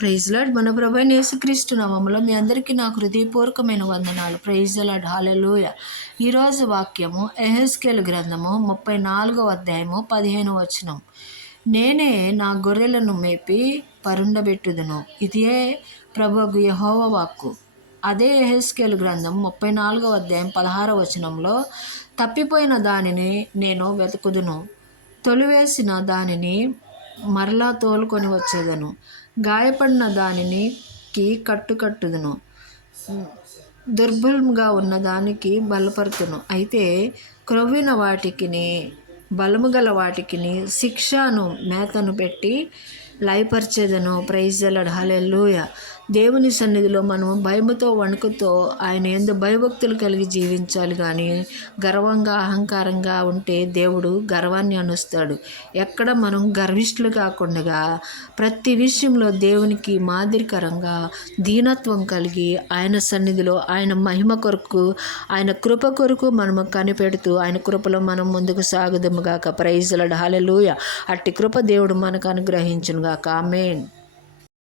Praise lord. మన ప్రభు అయిన యేసుక్రీస్తు నామములో మీ అందరికీ నా హృదయపూర్వకమైన వందనాలు. Praise lord. హల్లెలూయా. ఈరోజు వాక్యము యెహెజ్కేలు గ్రంథము 34వ అధ్యాయము 15వ వచనం. నేనే నా గొర్రెలను మేపి పరుండబెట్టుదును. ఇదే ప్రభువు యెహోవా వాక్కు. అదే యెహెజ్కేలు గ్రంథం 34వ అధ్యాయం 16వ వచనంలో, తప్పిపోయిన దానిని నేను వెతుకుదును, తొలివేసిన దానిని మరలా తోలుకొని వచ్చేదను, గాయపడిన దానికి కట్టుదును, దుర్బలంగా ఉన్న దానికి బలపరుతును. అయితే క్రొవ్విన వాటికిని బలము గల వాటికిని శిక్షను మేతను పెట్టి లయపరిచేదను. Praise the lord. హల్లెలూయా. దేవుని సన్నిధిలో మనం భయముతో వణుకుతో ఆయన యందు భయభక్తులు కలిగి జీవించాలి. కానీ గర్వంగా అహంకారంగా ఉంటే దేవుడు గర్వాన్ని అనుస్తాడు. ఎక్కడ మనం గర్విష్ఠులు కాకుండా ప్రతి విషయంలో దేవునికి మాదిరికరంగా దీనత్వం కలిగి ఆయన సన్నిధిలో ఆయన మహిమ కొరకు ఆయన కృప కొరకు మనము కనిపెడుతూ ఆయన కృపలో మనం ముందుకు సాగుదుము గాక. Praise the lord. హల్లెలూయా. అట్టి కృప దేవుడు మనకు అనుగ్రహించును గాక. ఆమేన్.